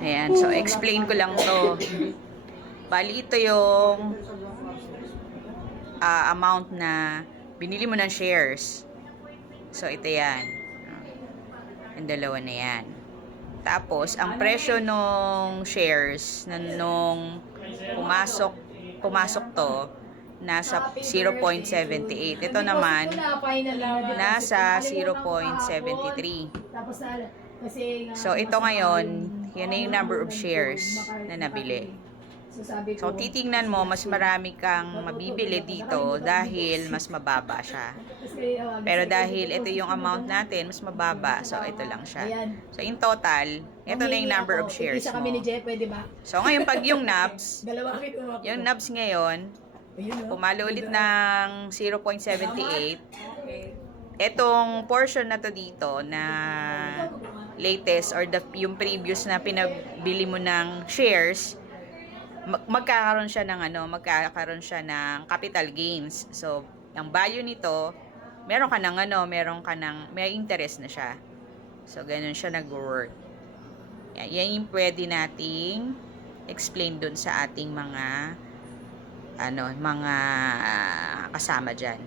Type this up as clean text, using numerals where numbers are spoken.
Ayan, so explain ko lang to. Bali, ito yung amount na binili mo ng shares. So, ito yan. Yung dalawa na yan. Tapos, ang presyo nung shares nung pumasok to, nasa 0.78. Ito naman, nasa 0.73. So, ito ngayon, yan na yung number of shares na nabili. So, titingnan mo, mas marami kang mabibili dito dahil mas mababa siya. Pero dahil ito yung amount natin, mas mababa. So, ito lang siya. So, in total, ito na yung number of shares mo. So, ngayon, pag yung NABs ngayon, pumalo ulit ng 0.78, etong portion na to dito na latest or yung previous na pinabili mo ng shares, magkakaroon siya ng capital gains. So, ang value nito, meron ka ng may interest na siya. So, ganun siya nag-work. Yan yung pwede nating explain dun sa ating mga kasama dyan.